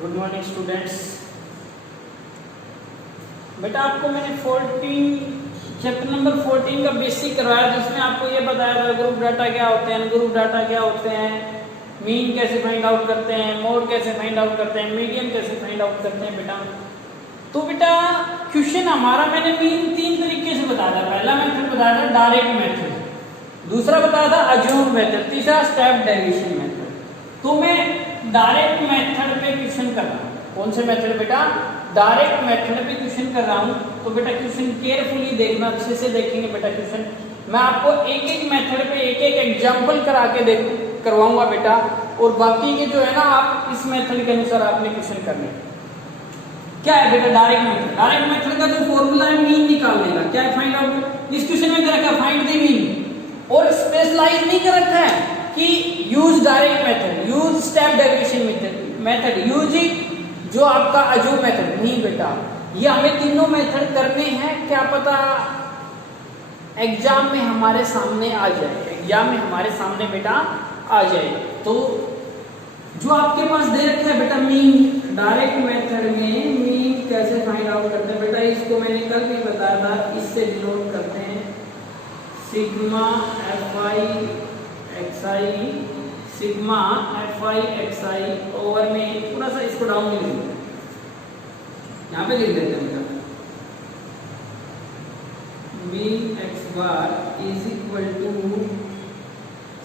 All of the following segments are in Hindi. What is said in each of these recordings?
Good morning students. बेटा आपको मैंने 14 चैप्टर नंबर 14 का बेसिक करवाया, जिसमें आपको ये बताया था ग्रुप डाटा क्या होते हैं, ग्रुप डाटा क्या होते हैं, मीन कैसे फाइंड आउट करते हैं, मोड कैसे फाइंड आउट करते हैं, मीडियन कैसे फाइंड आउट करते हैं। बेटा क्वेश्चन हमारा मैंने मीन 3 तरीके से बताया था। पहला मेथड बताया था डायरेक्ट मेथड, दूसरा बताया था अज्यूम मेथड, तीसरा स्टेप डेरिवेशन मेथड। तो मैं डायरेक्ट मेथड पे क्वेश्चन कर रहा हूँ। कौन से मेथड बेटा? डायरेक्ट मेथड पे क्वेश्चन कर रहा हूँ। तो बेटा क्वेश्चन केयरफुली देखना, अच्छे से देखेंगे बेटा क्वेश्चन। मैं आपको एक एक मेथड पे एक एक एग्जांपल करा के करवाऊंगा बेटा, और बाकी के जो है ना आप इस मेथड के अनुसार आपने क्वेश्चन करने। क्या है बेटा डायरेक्ट मेथड? डायरेक्ट मेथड का जो फॉर्मूला है मीन निकालने का, क्या है? Find out. इस क्वेश्चन में क्या रखा है? फाइंड द मीन, और स्पेशलाइज नहीं कर रखा है कि use direct method, use step derivation method, use जो आपका अज्यूम मेथड। नहीं बेटा, ये हमें तीनों मेथड करने हैं। क्या पता एग्जाम में हमारे सामने आ जाए, एग्जाम में हमारे सामने बेटा आ जाए। तो जो आपके पास दे रखा है बेटा मीन, डायरेक्ट मेथड में मीन कैसे फाइंड आउट करते हैं बेटा, इसको मैंने कल भी बताया था। इससे डिनोट करते हैं sigma fi xi, sigma fi xi over में, थोड़ा सा इसको डाउन में लिख, यहाँ पे लिख देते हैं बेटा mean x bar is equal to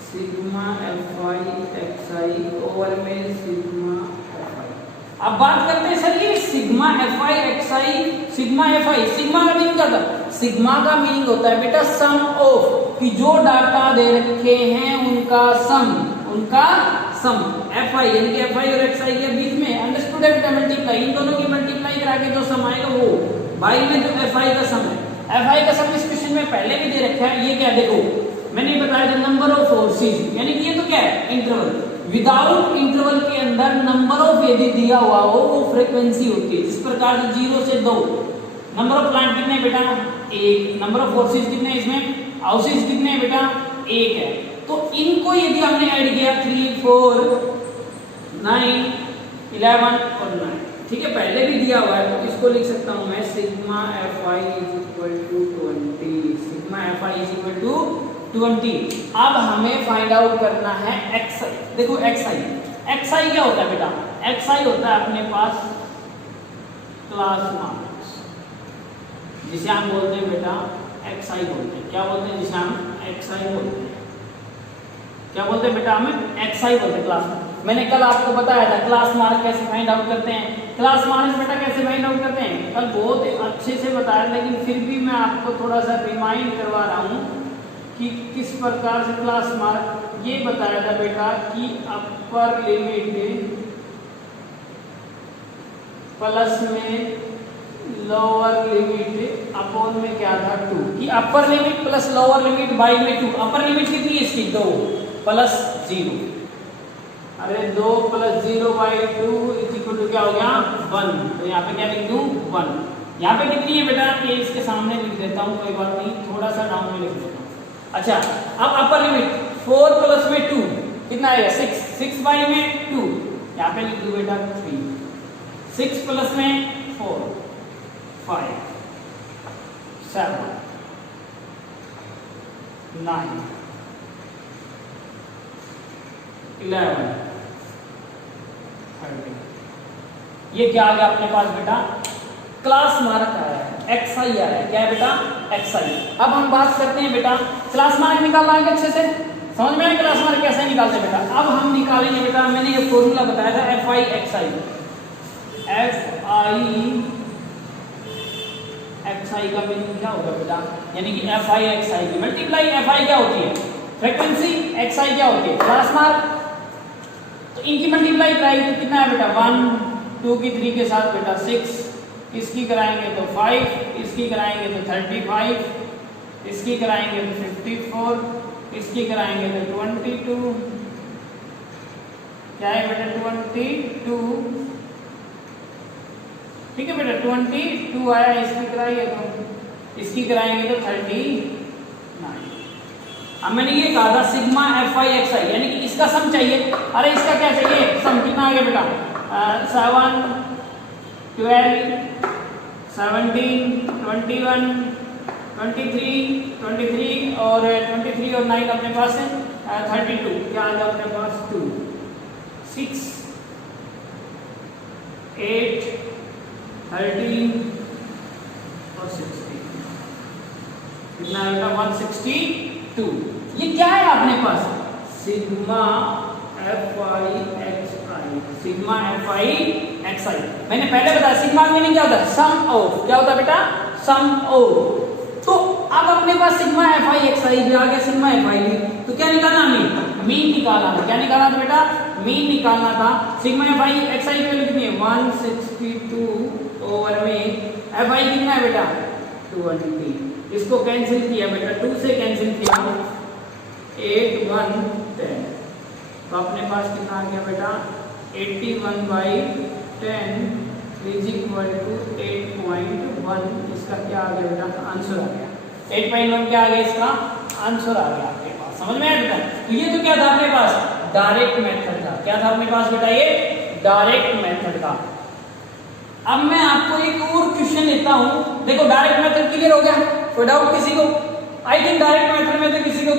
sigma fi xi over में सिग्मा fi। अब बात करते हैं सर ये sigma fi xi, sigma fi, sigma का मीनिंग क्या होता है? सिग्मा का मीनिंग होता है बेटा सम ऑफ, कि जो डाटा दे रखे हैं उनका सम, उनका सम। fi यानी कि fi और xi के बीच में अंडरस्टूड है बेटा मल्टीप्लाई, इन दोनों की मल्टीप्लाई करा के जो सम आएगा वो बाई में जो fi का सम है। fi का सम इस क्वेश्चन में पहले भी दे रखा है। ये क्या देखो मैंने बताया था नंबर ऑफ फोर्सेज, यानी कि ये तो क्या है इंटरवल। विदाउट इंटरवल के अंदर नंबर ऑफ यदि दिया हुआ हो वो फ्रीक्वेंसी होती है। जिस प्रकार से 0 से 2 नंबर ऑफ प्लांट कितने बेटा? 1। नंबर ऑफ फोर्सेज कितने इसमें? हाउसेज कितने बेटा? 1 है। तो इनको यदि हमने ऐड किया 3, 4, 9, 11 और 9, ठीक है, पहले भी दिया हुआ है, तो इसको लिख सकता हूं मैं sigma fi is equal to 20, sigma fi is equal to 20। अब हमें फाइंड आउट करना है xi। देखो xi क्या होता है बेटा? xi होता है अपने पास क्लास मार्क्स, जिसे हम बोलते हैं बेटा xi बोलते हैं। क्या बोलते हैं? जिसे हम xi बोलते हैं। क्या बोलते हैं बेटा? हमें xi बोलते हैं, क्लास मार्क। मैंने कल आपको बताया था क्लास मार्क कैसे फाइंड आउट करते हैं। क्लास मार्क बेटा कैसे फाइंड आउट करते हैं कल बहुत अच्छे से बताया, लेकिन फिर भी मैं आपको थोड़ा सा रिमाइंड करवा रहा हूँ कि किस प्रकार से क्लास मार्क। ये बताया था बेटा कि अपर लिमिट प्लस में लोअर लिमिट अपॉन में क्या था 2, कि upper limit plus lower limit by में 2। अपर लिमिट कितनी है इसकी? 2 प्लस 0। अरे 2 plus 0 by 2 is equal to क्या हो गया? 1। तो यहाँ पे क्या लिख दूं? 1। यहाँ पे कितनी है बेटा? ये इसके सामने लिख देता हूँ, कोई बात नहीं, थोड़ा सा डाउन में लिख देता हूँ। अच्छा, अब अपर लिमिट 4 प्लस में 2 कितना आएगा? 6। 6 बाई में 2, यहाँ पे लिख दूं बेटा 3। 6 प्लस में 4, 5, 7, 9, 11, 13। ये क्या आ गया अपने पास बेटा? क्लास मार्क आया है, xi आया है। क्या है बेटा? xi। अब हम बात करते हैं बेटा क्लास मार्क निकालना है अच्छे से, समझ में आया क्लास मार्क कैसे निकालते हैं बेटा? अब हम निकालेंगे बेटा, मैंने ये फॉर्मूला बताया था fi xi। fi का मीनिंग क्या होगा बेटा? यानी कि fi xi की मल्टीप्लाई fi क्या होती है? फ्रीक्वेंसी। xi क्या होती है? Class mark. तो इनकी मल्टीप्लाई कराएंगे तो कितना है बेटा? 1, 2 की 3 के साथ बेटा 6, इसकी कराएंगे तो 5, इसकी कराएंगे तो 35, इसकी कराएंगे तो 54, इसकी कराएंगे तो 22। क्या है बेटा? 22, ठीक है बेटा 22 आया। इसकी कराइए तो इसकी कराएंगे तो 39। अब मैंने ये कहा था सिग्मा fi xi, यानी कि इसका सम चाहिए। अरे इसका क्या चाहिए? सम कितना आ गया बेटा? 7 12 17 21 23 और 23 और 9 अपने पास है 32। क्या आ गया अपने पास 2 6 8 13 और 16 कितना है बेटा 162। ये क्या है अपने पास sigma fi xi sigma fi xi। मैंने पहले बताया सिग्मा का मीनिंग क्या होता है सम ऑफ। क्या होता है बेटा सम ऑफ। तो अब अपने पास सिग्मा fi xi भी आ गया सिग्मा fi भी। तो क्या निकालना हमें मीन निकालना था। क्या निकालना था बेटा मीन निकालना था। सिग्मा fi xi की वैल्यू कितनी है 162 ओवर में fi कितना है बेटा 220। इसको कैंसिल किया बेटा 2 से कैंसिल किया 8 1 10। तो अपने पास कितना आ गया बेटा 81/10 इज इक्वल टू 8.1। इसका क्या आ गया बेटा आंसर आ गया 8.1। क्या आ गया इसका आंसर आ गया आपके पास। समझ में आया बेटा। तो ये तो क्या था अपने पास डायरेक्ट मेथड था। क्या था अपने पास बेटा ये डायरेक्ट मेथड था। अब मैं आपको एक और क्वेश्चन लेता हूं। देखो डायरेक्ट मेथड क्लियर हो गया कोई डाउट किसी को। आई थिंक डायरेक्ट मेथड में तो किसी को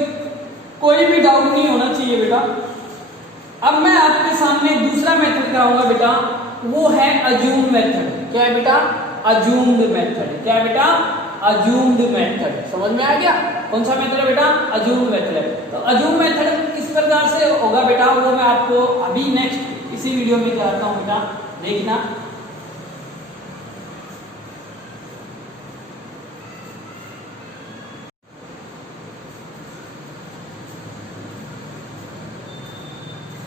कोई भी डाउट नहीं होना चाहिए बेटा। अब मैं आपके सामने दूसरा मेथड कराऊंगा बेटा वो है अज्यूम मेथड। क्या है बेटा अज्यूम्ड मेथड। क्या है बेटा अज्यूम्ड मेथड। समझ में आ गया कौन सा मेथड है बेटा अज्यूम्ड मेथड है। तो अज्यूम मेथड किस प्रकार से होगा बेटा वो मैं आपको अभी नेक्स्ट इसी वीडियो में बताता हूं बेटा देखना।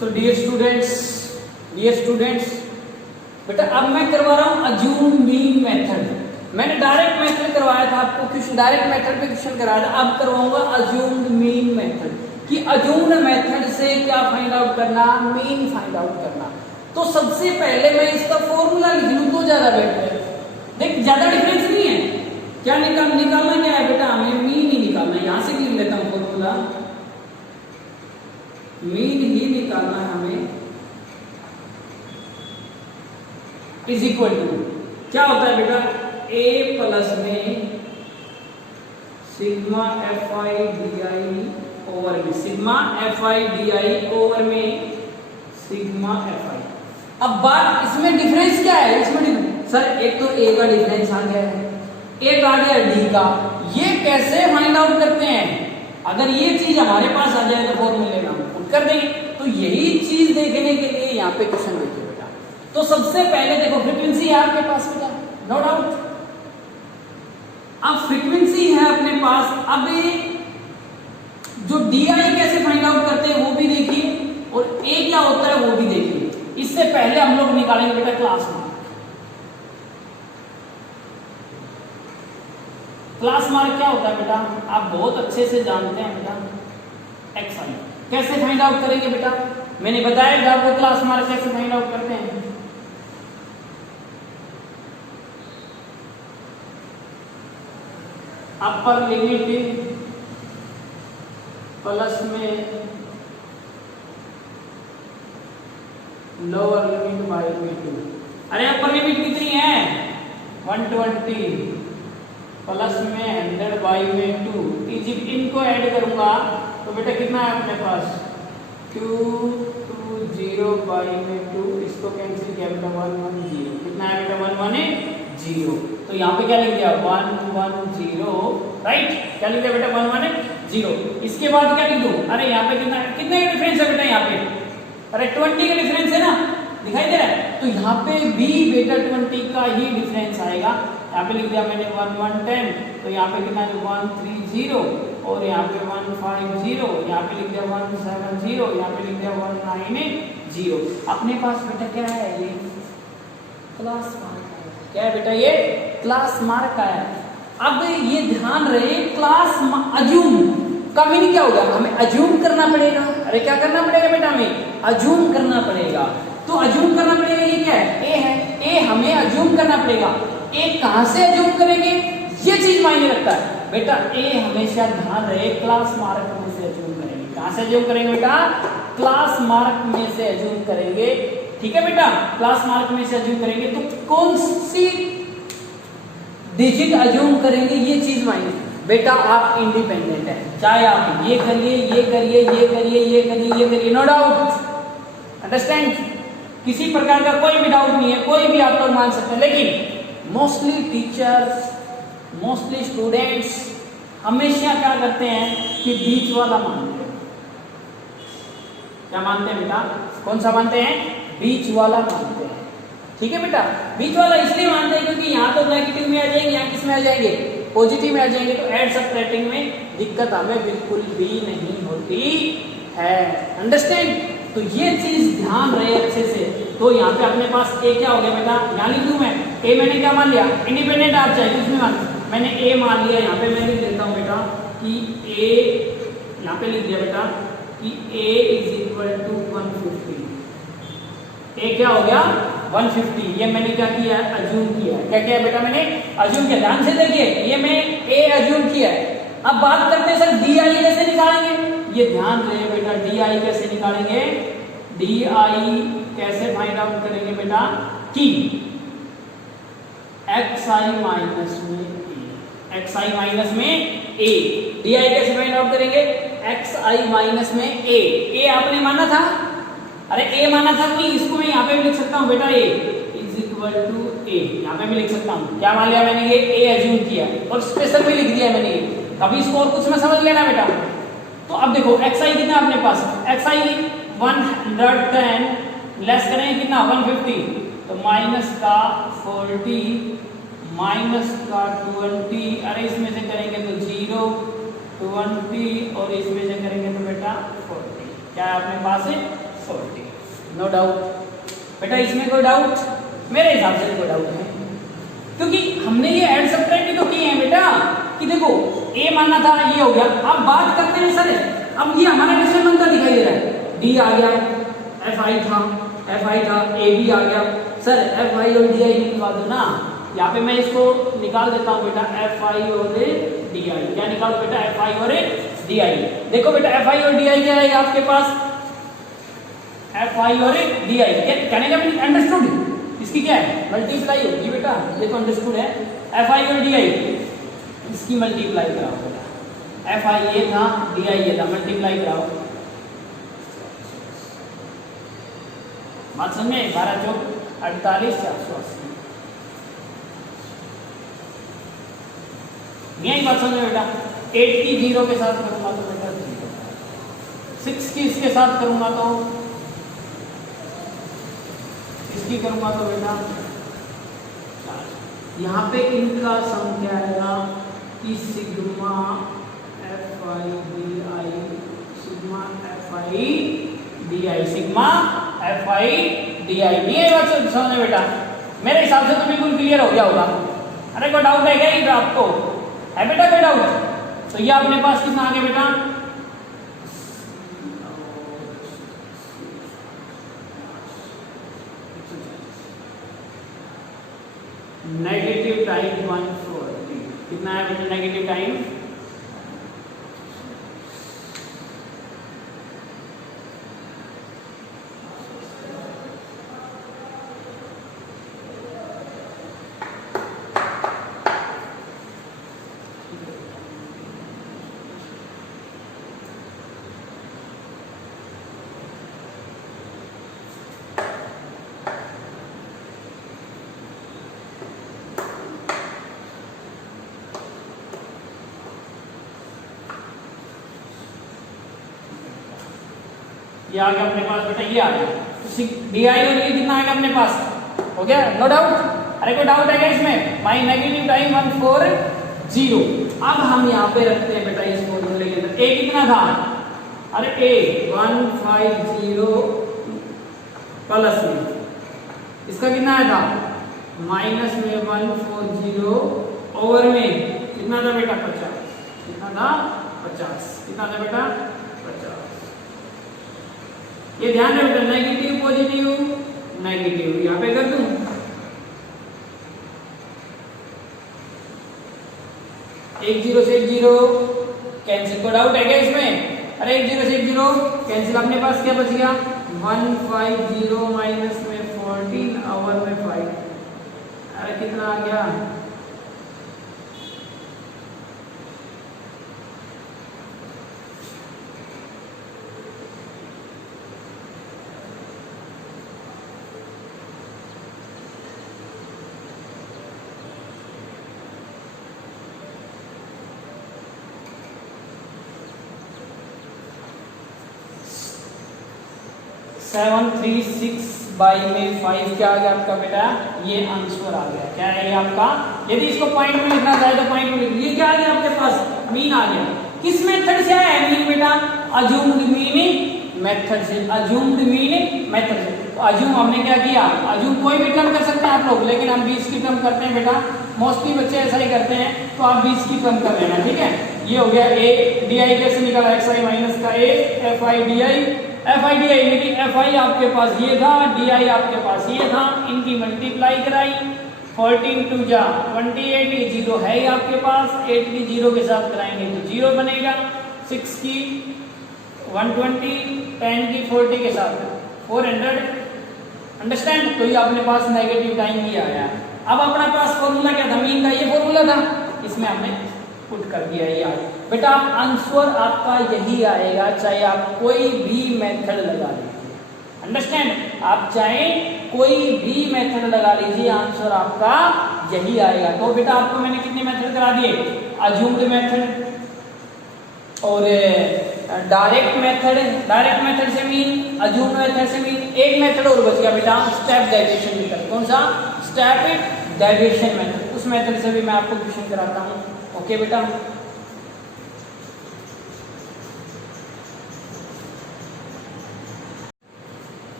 तो डियर स्टूडेंट्स बेटा अब मैं करवा रहा हूं अज्यूम मीन मेथड। मैंने डायरेक्ट मेथड करवाया था आपको क्वेश्चन डायरेक्ट मेथड पे क्वेश्चन कराया था। अब करवाऊंगा अज्यूम्ड मीन मेथड कि अज्यूम्ड मेथड से क्या फाइंड आउट करना मीन फाइंड आउट करना। तो सबसे पहले मैं इसका फॉर्मूला लिख लूं तो ज्यादा बेटर है। देख ज्यादा डिफरेंस नहीं है। क्या निकालना क्या है बेटा हमें मीन ही निकालना। यहां से लिख लेता हूं फॉर्मूला मीन ही निकालना है हमें इज इक्वल टू क्या होता है बेटा a प्लस में सिग्मा fi di ओवर में सिग्मा fi di ओवर में सिग्मा fi। अब बात इसमें डिफरेंस क्या है इसमें सर एक तो a का डिफरेंस आ गया है एक आ गया d का। ये कैसे फाइंड आउट करते हैं। अगर ये चीज हमारे पास आ जाए तो फॉर्मूले में हम पुट कर देंगे। तो यही चीज देखने के लिए यहाँ पे क्वेश्चन देखिए बेटा। तो सबसे पहले देखो फ्रीक्वेंसी है आपके पास बेटा नो डाउट। अब फ्रीक्वेंसी है अपने पास। अब जो डी आई कैसे फाइंड आउट करते हैं वो भी देखिए और ए क्या होता है वो भी देखिए। इससे पहले हम लोग निकालेंगे बेटा क्लास मार्क। क्लास मार्क क्या होता है बेटा आप बहुत अच्छे से जानते हैं बेटा एक्स आई। कैसे फाइंड आउट करेंगे बेटा मैंने बताया था आपको क्लास मार्क कैसे फाइंड आउट करते हैं। अपर लिमिट प्लस में लोअर लिमिट बाई में 2। अरे अपर लिमिट कितनी है 120 प्लस में 100 बाई में 2। इनको ऐड करूंगा तो बेटा कितना है अपने पास 220 बाई में 2। इसको कैंसिल किया बेटा 110 कितना है बेटा 110। तो यहाँ पे क्या लिख दिया 110 राइट। क्या लिख दिया बेटा 110। इसके बाद क्या लिख दूं अरे यहाँ पे कितने का डिफरेंस है बेटा यहाँ पे अरे 20 का डिफरेंस है ना दिखाई दे रहा है। तो यहाँ पे भी बेटा 20 का ही डिफरेंस आएगा। यहाँ पे लिख दिया मैंने 110 तो यहाँ पे कितना है 130 और यहाँ पे 150 यहाँ पे लिख दिया 170 यहाँ पे लिख दिया 190। अपने पास बेटा क्या है ये क्लास मार्क क्या है बेटा ये क्लास मार्क है। अब ये ध्यान रहे क्लास अज्यूम का मीनिंग क्या होगा हमें अज्यूम करना पड़ेगा। अरे क्या करना पड़ेगा बेटा हमें अज्यूम करना पड़ेगा। तो अज्यूम करना पड़ेगा ये क्या है ए है ए हमें अज्यूम करना पड़ेगा। ए कहां से अज्यूम करेंगे ये चीज मायने रखता है बेटा। ए हमेशा ध्यान रहे क्लास मार्क में से अज्यूम करेंगे। कहां से अज्यूम करेंगे बेटा क्लास मार्क में से अज्यूम करेंगे। ठीक है बेटा, क्लास मार्क में से अज्यूम करेंगे तो कौन सी डिजिट अज्यूम करेंगे ये चीज मायने। बेटा आप इंडिपेंडेंट है, चाहे आप ये करिए ये करिए ये करिए ये करिए ये करिए, नो डाउट, अंडरस्टैंड, किसी प्रकार का कोई भी डाउट नहीं है, कोई भी आप लोग मान सकते हैं। लेकिन मोस्टली टीचर्स, मोस्टली स्टूडेंट्स हमेशा क्या करते हैं कि बीच वाला मानते हैं। क्या मानते हैं बेटा, कौन सा मानते हैं, बीच वाला मानते हैं। ठीक है बेटा, बीच वाला इसलिए मानते हैं क्योंकि यहाँ तो नेगेटिव में आ जाएंगे, यहाँ किस में आ जाएंगे, पॉजिटिव में आ जाएंगे, तो ऐड सबट्रैक्टिंग में दिक्कत हमें बिल्कुल भी नहीं होती है, अंडरस्टैंड। तो ये चीज ध्यान रहे अच्छे से। तो यहाँ पे अपने पास ए क्या हो गया बेटा, यहाँ लिख दूं मैं, ए मैंने क्या मान लिया, इंडिपेंडेंट आप चाहे कुछ भी मान, मैंने ए मान लिया, यहाँ पे मैं लिख देता हूँ बेटा कि ए, यहाँ पे लिख दिया बेटा कि ए इज इक्वल टू 150। ए क्या हो गया 150, ये मैंने क्या किया है, अज्यूम किया है। क्या किया है बेटा, मैंने अज्यूम किया। ध्यान से देखिए, ये मैं ए अज्यूम किया है। अब बात करते हैं सर डी आई कैसे निकालेंगे, ये ध्यान रहे बेटा, डी आई कैसे निकालेंगे, डी आई कैसे फाइंड आउट करेंगे बेटा कि एक्स आई माइनस में ए, एक्स आई माइनस में ए, डी आई कैसे फाइंड आउट करेंगे, एक्स आई माइनस में ए आपने माना था, अरे ए माना था कि इसको मैं यहाँ पे भी लिख सकता हूँ बेटा, ए इज इक्वल टू ए, यहाँ पे भी लिख सकता हूँ। क्या मान लिया मैंने, ये ए अज्यूम किया और स्पेशल भी लिख दिया मैंने ये। अभी इसको और कुछ में समझ लेना बेटा। तो अब देखो एक्स आई कितना अपने पास, एक्स आई 110 लेस करेंगे कितना 150, तो माइनस का 40 माइनस का 20, अरे इसमें से करेंगे तो 0 20 और इसमें से करेंगे तो बेटा 40, क्या है अपने पास 40, नो डाउट बेटा, इसमें कोई डाउट, मेरे हिसाब से कोई डाउट है, क्योंकि हमने ये ऐड सबट्रैक्ट तो किए हैं बेटा कि देखो ए मानना था, ये हो गया। अब बात करते हैं सर, अब ये हमारा किसमें बनता दिखाई दे रहा है, डी आ गया, एफ आई था ए बी आ गया, सर एफ आई और डी आई निकाल दो ना, यहाँ पे मैं इसको निकाल देता हूँ बेटा, एफ आई और डी आई, क्या निकालो बेटा, एफ आई और डी आई। देखो बेटा एफ आई और डी आई क्या है आपके पास, एफ आई और डी आई, कहने का अंडरस्टूड, इसकी क्या है मल्टीप्लाई होगी बेटा, ये तो अंडरस्टूड है, एफ आई और डी आई इसकी मल्टीप्लाई कराओ बेटा, एफ आई ये था डी आई ये था, मल्टीप्लाई कराओ, बात समझे, 12 चौक 48 480, यही बात समझे बेटा। 8 की 0 के साथ करूंगा तो बेटा 0, 6 की इसके साथ करूंगा तो इसकी करूंगा तो बेटा 4। यहाँ पे इनका सम क्या आएगा कि sigma F i d I, sigma F i d I, sigma F i d आई, नहीं है बात समझने बेटा, मेरे हिसाब से तो बिल्कुल क्लियर हो गया होगा। अरे कोई डाउट है क्या ये आपको, है बेटा कोई डाउट, तो ये अपने पास कितना आ गया बेटा, नेगेटिव टाइम 140, कितना है बेटा नेगेटिव टाइम, ये आ गया अपने पास बेटा, ये आ गया डी आई और ये कितना आएगा अपने पास, हो गया नो डाउट। अरे कोई डाउट है क्या इसमें, माई नेगेटिव टाइम 140। अब हम यहाँ पे रखते हैं बेटा इस फॉर्मूले के अंदर, ए कितना था, अरे ए 150 प्लस में इसका कितना आया था, माइनस में 140 ओवर में कितना था बेटा 50, कितना था 50, कितना था बेटा 50। ये ध्यान रखना, नेगेटिव पॉजिटिव नेगेटिव, यहाँ पे कर दूं, एक 0 से 1 0 कैंसिल, को डाउट है क्या इसमें, अरे 1 0 से 1 0 कैंसिल, अपने पास क्या बच गया 150 माइनस में 14 ओवर में 5, अरे कितना आ गया 736 बाई में 5 क्या आ गया आपका बेटा, ये आंसर आ गया। क्या है ये आपका, यदि इसको पॉइंट में लिखना चाहे तो पॉइंट में लिख, ये क्या आ गया आपके पास मीन आ गया। किस मेथड से आया है मीन बेटा, अज्यूम्ड मीन मेथड से, अज्यूम्ड मीन मेथड से। तो अज्यूम हमने क्या किया, अज्यूम कोई भी टर्म कर सकते हैं आप लोग, लेकिन हम 20 की टर्म करते हैं बेटा, मोस्टली बच्चे ऐसा ही करते हैं, तो आप 20 की टर्म कर लेना, ठीक है। ये हो गया ए, डी आई कैसे निकला, एक्स आई माइनस का a, f i d i, f i d i, लेकिन एफ आई आपके पास ये था, डी आई आपके पास ये था, इनकी मल्टीप्लाई कराई, 14 2 जा 28, 0 है ही आपके पास, 8 की 0 के साथ कराएंगे तो 0 बनेगा, 6 की 120, 10 की 40 के साथ 400, अंडरस्टैंड। तो ये अपने पास नेगेटिव टाइम ही आया। अब अपने पास फॉर्मूला क्या था, मीन का ये फॉर्मूला था, इसमें हमने पुट कर दिया ये बेटा, आंसर आपका यही आएगा, चाहे आप कोई भी मेथड लगा लीजिए, अंडरस्टैंड, आप चाहे कोई भी मेथड लगा लीजिए, आंसर आपका यही आएगा। तो बेटा आपको मैंने कितने मेथड करा दिए, अज्यूम्ड मेथड और डायरेक्ट मेथड से मीन, अज्यूम्ड मेथड से मीन, एक मेथड और बच गया बेटा स्टेप डेविएशन मेथड। कौन सा, स्टेप डेविएशन मेथड, उस मेथड से भी मैं आपको क्वेश्चन कराता हूँ, ओके बेटा।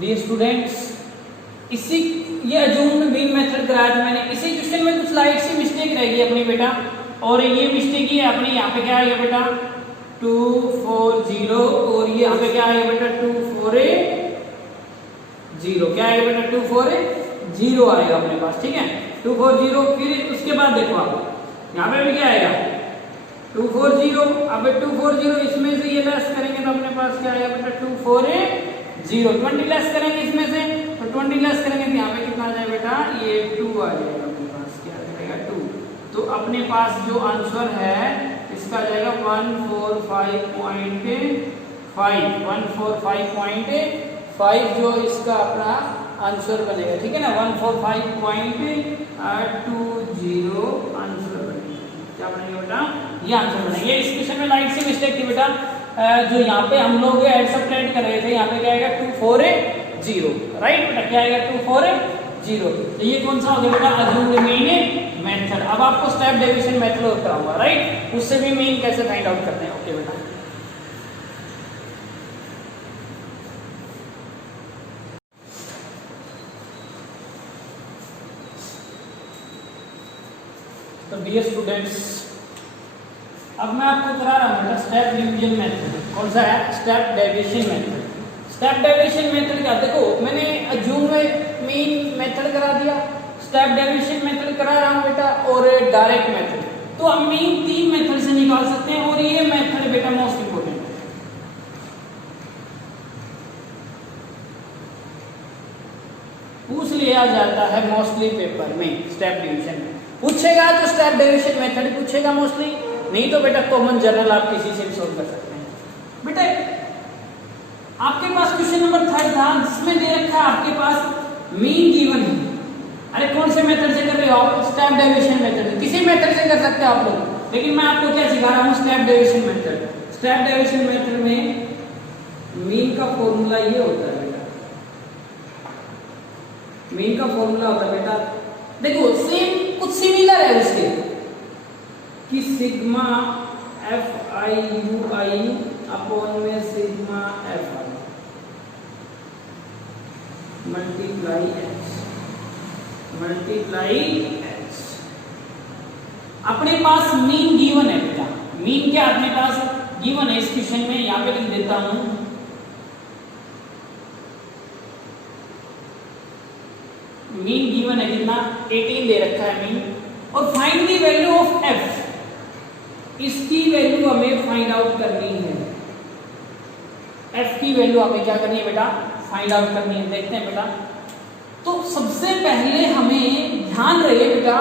डियर स्टूडेंट्स, इसी ये अज्यूम्ड मीन मेथड कराया था मैंने, इसी क्वेश्चन में कुछ लाइट सी मिस्टेक रहेगी अपनी बेटा, और ये मिस्टेक ही है अपनी, यहाँ पे क्या आएगा बेटा 240, और ये यहाँ पे क्या आएगा बेटा 240, क्या आएगा बेटा 240 आएगा अपने पास, ठीक है 240। फिर उसके बाद देखो आप यहाँ पे भी क्या आएगा 240, अब 240 इसमें से ये लेस करेंगे तो अपने पास क्या आएगा बेटा 240, 20 लेस करेंगे इसमें से, तो 20 लेस करेंगे तो यहाँ पे कितना आ जाएगा बेटा, ये 2 आ जाएगा अपने पास, क्या आ जाएगा 2। तो अपने पास जो आंसर है इसका आ जाएगा 145.5 जो इसका अपना आंसर बनेगा, ठीक है ना, 145.20 आंसर बनेगा। क्या बनेगा बेटा, ये आंसर बनेगा। इस क्वेश्चन में लाइट सी मिस्टेक थी बेटा, जो यहाँ पे हम लोग ऐड सब्ट्रैक्ट कर रहे थे, यहाँ पे क्या आएगा 240, राइट बेटा, क्या आएगा 240। तो ये कौन सा हो गया बेटा, अज्यूम्ड मीन मेथड। अब आपको स्टेप डेविएशन मेथड होता होगा, राइट, उससे भी मीन कैसे फाइंड आउट करते हैं, ओके बेटा। तो डियर स्टूडेंट्स, अब मैं आपको करा रहा हूँ बेटा स्टेप डिवीजन मेथड। कौन सा है, step deviation method. Step deviation method क्या, देखो मैंने अज्यूम्ड मीन मेथड करा दिया, स्टेप डेविएशन मेथड करा रहा हूँ बेटा, और डायरेक्ट मेथड। तो हम मीन 3 मेथड से निकाल सकते हैं, और ये मेथड बेटा मोस्ट इंपोर्टेंट है। पूछ लिया जाता है मोस्टली पेपर में, स्टेप डिवीजन में पूछेगा तो स्टेप डेविएशन मेथड पूछेगा मोस्टली, नहीं तो बेटा कॉमन जनरल आप किसी से भी सोल्व कर सकते हैं। बेटा आपके पास क्वेश्चन नंबर 3 था, जिसमें दे रखा है आपके पास मीन गिवन है। अरे कौन से मेथड से कर रहे हो आप, स्टेप डेविएशन मेथड, किसी मेथड से कर सकते हैं आप लोग, लेकिन मैं आपको क्या सिखा रहा हूँ, step deviation method. Step deviation method में मीन का फॉर्मूला ये होता है बेटा, मीन का फॉर्मूला होता है बेटा, देखो सेम कुछ सिमिलर है उसके, कि sigma F I you i upon में sigma F i multiply h. अपने पास मीन गिवन है बेटा, मीन क्या अपने पास गिवन है इस क्वेश्चन में, यहां पे लिख देता हूं, मीन गिवन है कितना 18 दे रखा है मीन, और find the value of F, इसकी वैल्यू हमें फाइंड आउट करनी है। एफ की वैल्यू हमें क्या करनी है बेटा, फाइंड आउट करनी है। देखते हैं बेटा, तो सबसे पहले हमें ध्यान रहे बेटा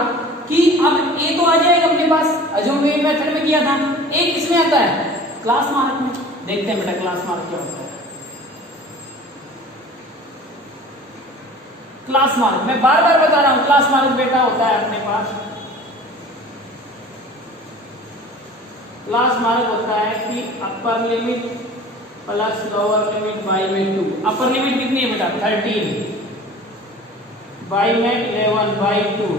कि अब ए तो आ जाएगा अपने पास, अजूम ए मेथड में किया था। ए किसमें आता है, क्लास मार्क में। देखते हैं बेटा क्लास मार्क क्या होता है। क्लास मार्क मैं बार बार बता रहा हूं, क्लास मार्क बेटा होता है अपने पास, क्लास मार्क होता है कि upper limit plus lower limit by में 2। अपर लिमिट कितनी है बेटा 13, बाई में 11 by 2,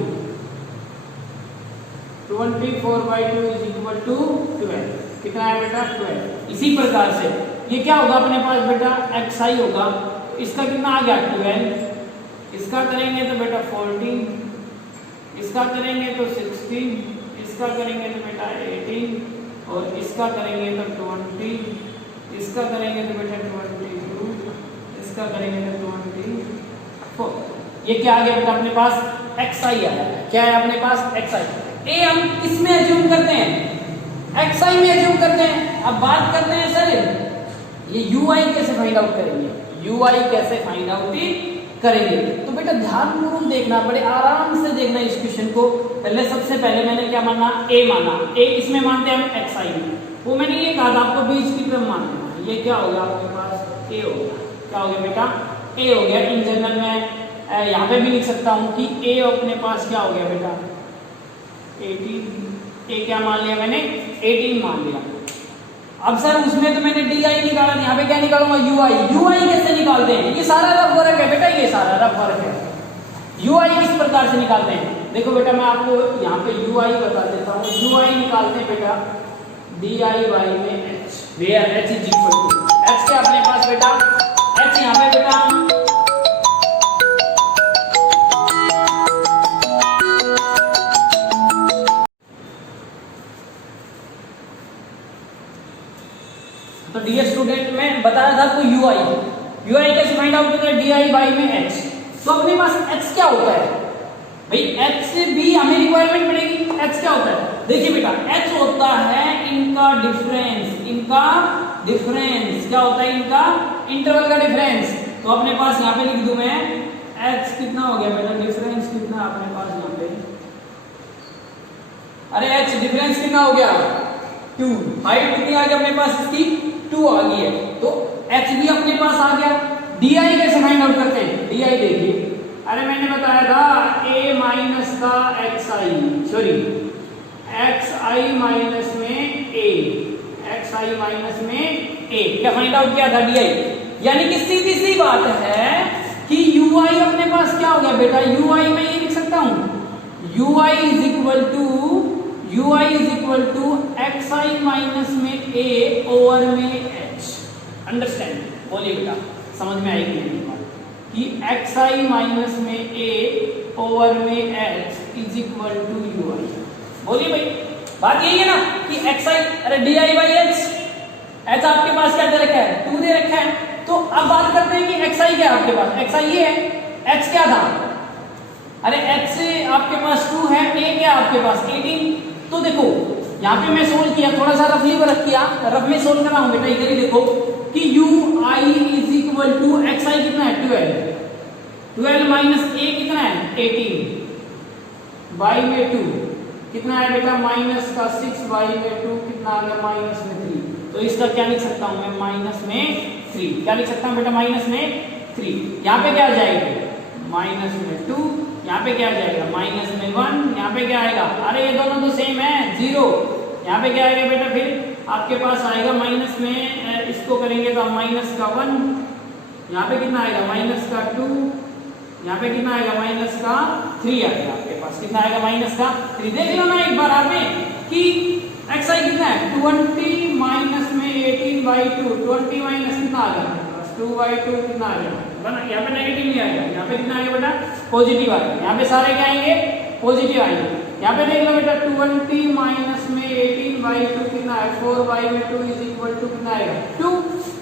24 by 2 is equal to 12। कितना है बेटा 12। इसी प्रकार से ये क्या होगा अपने पास बेटा एक्स आई होगा, इसका कितना आ गया 12, इसका करेंगे तो बेटा 14, इसका करेंगे तो 16, इसका करेंगे तो बेटा 18 और इसका करेंगे तो 20, इसका करेंगे तो बेटा 22, इसका करेंगे तो 24। ये क्या आ गया बेटा अपने पास एक्स आई आया। क्या है अपने पास एक्स आई। ए हम इसमें अज्यूम करते हैं, एक्स आई में अज्यूम करते हैं। अब बात करते हैं सर ये यू आई कैसे फाइंड आउट करेंगे, यू आई कैसे फाइंड आउट करेंगे। तो बेटा ध्यानपूर्वक देखना, बड़े आराम से देखना इस क्वेश्चन को। पहले सबसे पहले मैंने क्या माना, ए माना। ए इसमें मानते हैं हम एक्स आई में, वो मैंने ये कहा था आपको बीच की तरफ मानना। ये क्या होगा आपके पास ए होगा, क्या हो गया बेटा ए हो गया। इन जनरल में यहाँ पे भी लिख सकता हूँ कि ए अपने पास क्या हो गया बेटा 18। ए क्या मान लिया मैंने 18 मान लिया। अब सर उसमें तो मैंने डी आई निकाला, यहाँ पे क्या निकालूंगा यू आई। यू आई कैसे निकालते हैं, ये सारा रफ वर्क है बेटा, ये सारा रफ वर्क है। यू आई किस प्रकार से निकालते हैं, देखो बेटा मैं आपको यहाँ पे यू आई बता देता हूँ। यू आई निकालते हैं बेटा डी आई वाई में H, where H is equal to H के अपने पास बेटा एच यहाँ पे बेटा तो डियर स्टूडेंट मैं बताया था आपको यू आई कैसे फाइंड आउट करना है, डी आई बाई में एच। तो अपने पास एच क्या होता है भाई, एच से भी हमें रिक्वायरमेंट पड़ेगी। एच क्या होता है, देखिए बेटा एच होता है इनका डिफरेंस, इनका डिफरेंस क्या होता है, इनका इंटरवल का डिफरेंस। तो अपने पास यहाँ पे लिख दूं मैं एच कितना हो गया बेटा, डिफरेंस कितना अपने पास यहाँ पे, अरे एच डिफरेंस कितना हो गया 2, हाइट कितनी आ गई अपने पास इसकी 2 आ गई है। तो एच भी अपने पास आ गया। डी आई कैसे फाइंड आउट करते हैं, डी आई देखिए, अरे मैंने बताया था ए माइनस का एक्स आई, सॉरी एक्स आई माइनस में ए, एक्स आई माइनस में ए, क्या फाइंड आउट किया था डी आई। यानी कि सीधी सी बात है कि यू आई अपने पास क्या हो गया बेटा, यू आई में ये लिख सकता हूं U I is equal to x I minus में ए ओवर में एच। अंडरस्टैंड, बोलिए बेटा समझ में आएगी ये बात कि एक्स आई माइनस में ए ओवर में h is equal to u i. बोलिए भाई बात यही है ना कि एक्स आई, अरे D I by H, H आपके पास क्या दे रखा है 2 दे रखा है। तो अब बात करते हैं कि एक्स आई क्या है आपके पास, एक्स आई ये है, एच क्या था, अरे एच से आपके पास 2 है, ए क्या आपके पास 18। तो देखो यहाँ पे मैं सोल्व किया, थोड़ा सा रफली वर्क किया, रफ में सोल्व कर रहा हूं बेटा। इधर ही देखो कि u I is equal to x i कितना है 12 माइनस ए कितना है 18 बाई में 2 कितना है बेटा माइनस का 6 बाई में 2 कितना आ गया माइनस में 3। तो इसका क्या लिख सकता हूं मैं माइनस में 3, क्या लिख सकता हूं बेटा माइनस में 3। यहाँ पे क्या आ जाएगा माइनस में 2, यहाँ पे क्या आ जाएगा माइनस में 1, यहाँ पे क्या आएगा, अरे ये दोनों तो सेम है 0। यहाँ पे क्या आएगा बेटा फिर आपके पास आएगा माइनस में, इसको करेंगे तो माइनस का 1, यहाँ पे कितना आएगा माइनस का 2, यहाँ पे कितना आएगा माइनस का 3 आएगा आपके पास, कितना आएगा माइनस का 3। देख लो ना एक बार आपने कि एक्स आई कितना है 20 माइनस में 18 बाई 2, 20 माइनस कितना आ गया 2 बाई 2 कितना आ गया, यहाँ पे नेगेटिव नहीं आएगा, यहाँ पे कितना आएगा बेटा पॉजिटिव आएगा। यहाँ पे सारे क्या आएंगे पॉजिटिव आएंगे। यहाँ पे देख लो बेटा 20 माइनस में 18 बाई 2 कितना है 4 बाई में 2 इज इक्वल टू कितना आएगा 2।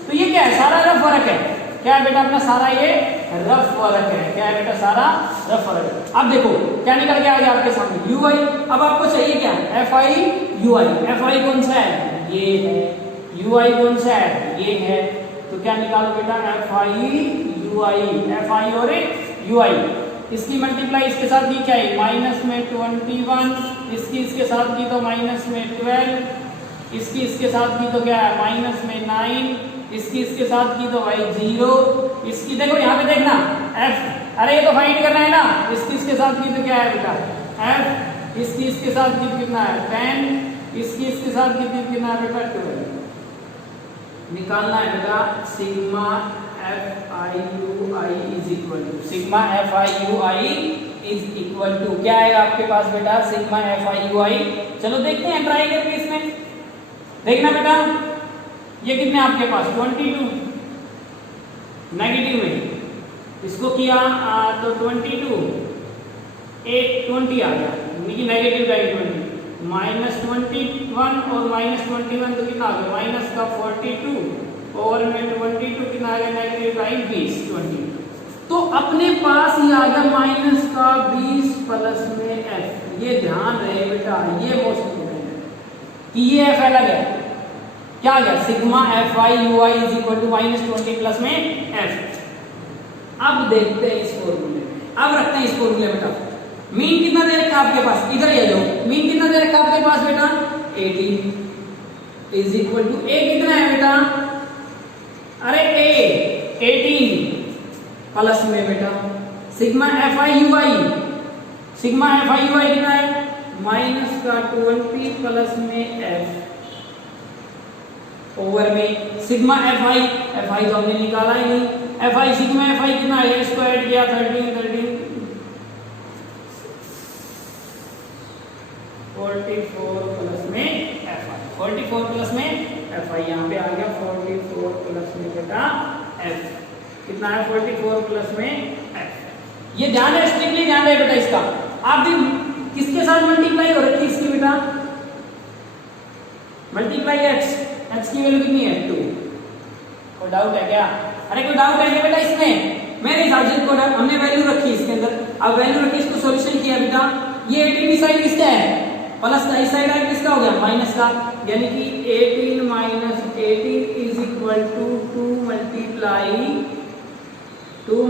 तो ये क्या है सारा रफ वर्क है, क्या है बेटा अपना सारा ये रफ वर्क है। क्या है बेटा सारा रफ वर्क है। अब देखो क्या निकल के आ गया आपके सामने यू आई। अब आपको चाहिए क्या F I you I. F आई कौन सा है ये है, यू आई कौन सा है ये है। तो क्या निकालो बेटा F I you I. F आई और यू आई इसकी मल्टीप्लाई इसके साथ की क्या है माइनस में 21, इसकी इसके साथ की तो माइनस में 12, इसकी इसके साथ की तो क्या है माइनस में 9, इसकी इसके साथ की तो भाई 0, इसकी देखो यहाँ पे देखना f, अरे ये तो फाइंड करना है ना। इसकी इसके साथ की तो क्या है बेटा f, इसकी इसके साथ की कितना है 10, इसकी इसके साथ की कितना है बेटा 12। निकालना है बेटा sigma F I you I is equal to, sigma F I you I is equal to क्या आएगा आपके पास बेटा sigma F I you I. चलो देखते हैं ट्राई करके इसमें। देखना बेटा ये कितने आपके पास 22 नेगेटिव में इसको किया तो 22 एक 20 आ गया नेगेटिव का 20 माइनस 21 और माइनस 21 तो कितना आ गया माइनस का 42 और में 22 कितना आ गया नेगेटिव का 20। तो अपने पास ये आ गया माइनस का 20 प्लस में एफ। ये ध्यान रहे बेटा ये मोस्ट इंपोर्टेंट है कि ये एफ अलग है। क्या आ गया sigma F I you I is equal to minus 20 plus में एफ। अब देखते हैं इस फॉर्मूले में, अब रखते हैं इस फॉर्मूले बेटा। मीन कितना दे रखा आपके पास इधर ही आ जाओ। मीन कितना दे रखा आपके पास बेटा 18 इज इक्वल टू ए कितना है बेटा अरे ए 18 प्लस में बेटा sigma F I you i. Sigma F I you i कितना है माइनस का 20 प्लस में एफ ओवर में सिग्मा एफ आई तो हमने निकाला ही नहीं। F i sigma F i कितना है इसको ऐड किया 13 44 प्लस में एफ आई 44 प्लस में एफ आई यहाँ पे आ गया 44 प्लस में बेटा एफ कितना है 44 प्लस में एफ। ये ध्यान है स्ट्रिक्टली ध्यान रहे बेटा इसका। आप भी किसके साथ मल्टीप्लाई हो रखी इसकी बेटा मल्टीप्लाई एक्स की वैल्यू कितनी है 2। कोई डाउट है क्या अरे कोई डाउट है क्या बेटा इसमें। मेरे हिसाब से इसको हमने वैल्यू रखी इसके अंदर। अब वैल्यू रखी इसको सॉल्यूशन किया बेटा ये 18 साइड किसका है प्लस का इस साइड किसका हो गया माइनस का यानी कि 18 minus 18 is equal to 2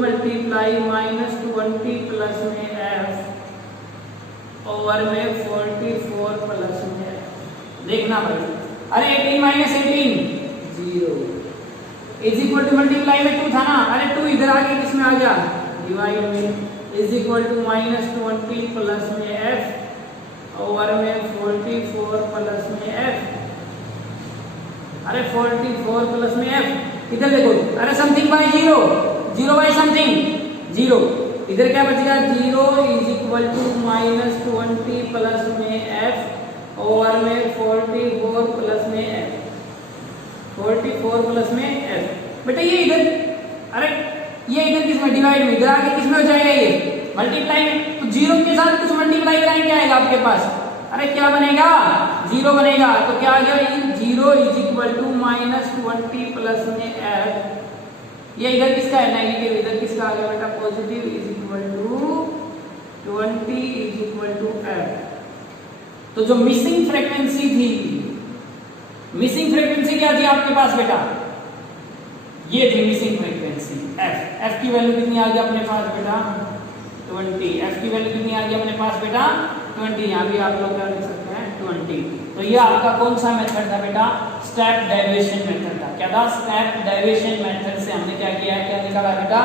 multiply minus 20 plus में एफ ओवर में 44 प्लस में देखना भाई अरे 18 minus 18 0 is equal to multiply में 2 था ना अरे 2 इधर आके किसमें आ गया डिवाइड में is equal to minus 20 plus में एफ ओवर में 44 प्लस में एफ। अरे 44 प्लस में एफ इधर देखो अरे समथिंग बाय 0 बाय समथिंग 0 इधर क्या बचेगा 0 is equal to minus 20 plus में एफ ओवर में 44 प्लस में एफ 44 प्लस में एफ। बेटा ये इधर अरे ये इधर किसमें डिवाइड में इधर आके किसमें हो जाएगा ये मल्टीप्लाई में। तो 0 के साथ कुछ मल्टीप्लाई कराएंगे क्या आएगा आपके पास अरे क्या बनेगा 0 बनेगा। तो क्या आ गया 0 is equal to minus 20 plus में एफ। ये इधर किसका है नेगेटिव इधर किसका आ गया बेटा positive is equal to 20 is equal to F. तो जो मिसिंग फ्रीक्वेंसी थी मिसिंग फ्रीक्वेंसी क्या थी आपके पास बेटा ये थी मिसिंग फ्रीक्वेंसी एफ की वैल्यू कितनी आ गई अपने पास बेटा 20। एफ की वैल्यू कितनी आ गई अपने पास बेटा 20। यहाँ भी आप लोग क्या लिख सकते हैं 20। तो ये आपका कौन सा मेथड था बेटा स्टेप डेविएशन मेथड था। क्या था स्टेप डेविएशन मेथड से हमने क्या किया है क्या निकाला बेटा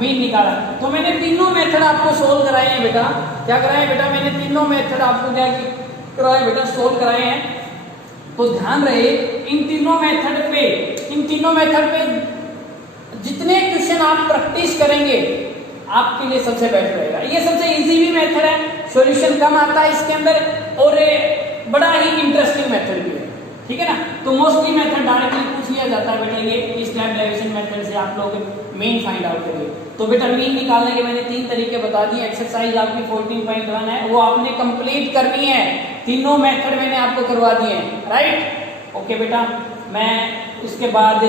मीन निकाला। तो मैंने तीनों मेथड आपको सोल्व कराए हैं बेटा। क्या कराए हैं बेटा मैंने तीनों मेथड आपको क्या कराए बेटा सोल्व कराए हैं। तो ध्यान रहे इन तीनों मेथड पे जितने क्वेश्चन आप प्रैक्टिस करेंगे आपके लिए सबसे बेटर रहेगा। ये सबसे इजी भी मेथड है सॉल्यूशन कम आता है इसके अंदर और बड़ा ही इंटरेस्टिंग मेथड भी है ठीक है ना। तो मोस्टली मेथड डायरेक्टली पूछ लिया जाता है बेटा ये स्टेप डेविएशन मेथड से आप लोग मीन फाइंड आउट करिए। तो बेटा मीन निकालने के मैंने 3 तरीके बता दिए। एक्सरसाइज आपकी 14.1 है वो आपने कंप्लीट करनी है। तीनों मेथड मैंने आपको करवा दिए हैं राइट। ओके बेटा मैं उसके बाद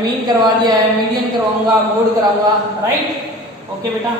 मीन करवा दिया है, मीडियन करवाऊंगा, मोड कराऊंगा, राइट। ओके बेटा।